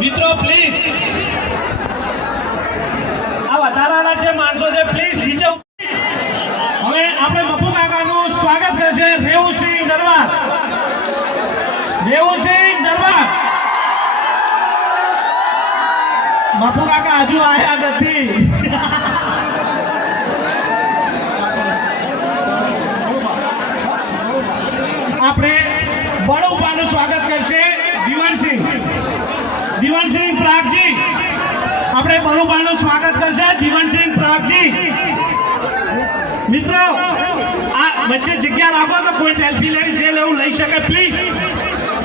મિત્રો પ્લીઝ આ વધારાના જે માણસો છે પ્લીઝ નીચે હવે આપણે મફુ કાકાનું સ્વાગત કરશે રેવુસિંહ દરબાર મફુ કાકા હજુ આયા નથી આપણે બળુપાનું સ્વાગત કરશે દીવાનસિંહ પ્રાગજી આપણે બળુપાનું સ્વાગત કરશે દીવાનસિંહ પ્રાગજી મિત્રો આ વચ્ચે જગ્યા રાખો તો કોઈ સેલ્ફી લેવી છે લેવું લઈ શકે પ્લીઝ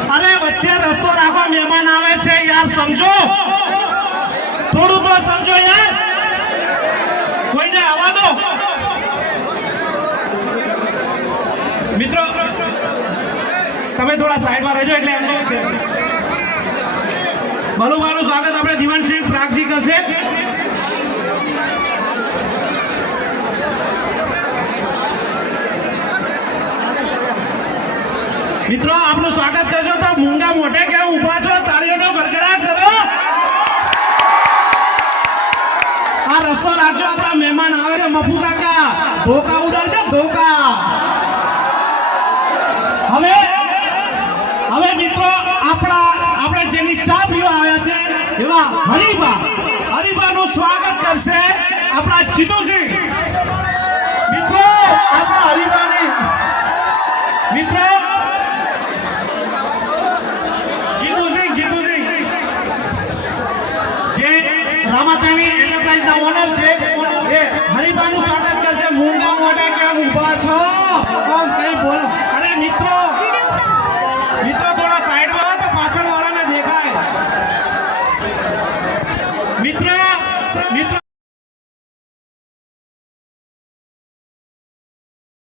અરે વચ્ચે રસ્તો રાખો મહેમાન આવે છે યાર સમજો થોડું તો સમજો યાર કોઈને આવવા દો મિત્રો તમે થોડા સાઈડમાં રહેજો એટલે એમને બલુભાઈનું સ્વાગત આપણે દીવાનસિંહ પ્રાગજી કરશે મિત્રો આપનું સ્વાગત કરજો તો મૂંગા મોઢે કેમ ઉભા છો તાળીઓનો ગડગડાટ કરો આ રસ્તો રાખજો આપણા મહેમાન આવે છે મફુ કાકા ધોકા ઉડાડજો ધોકા હવે મિત્રો આપણે જેની ચા પીવા આવ્યા છે એવા હરીબા હરિભાનું સ્વાગત કરશે આપણા જીતુજી. મિત્રો આપણા હરિભાની મિત્રો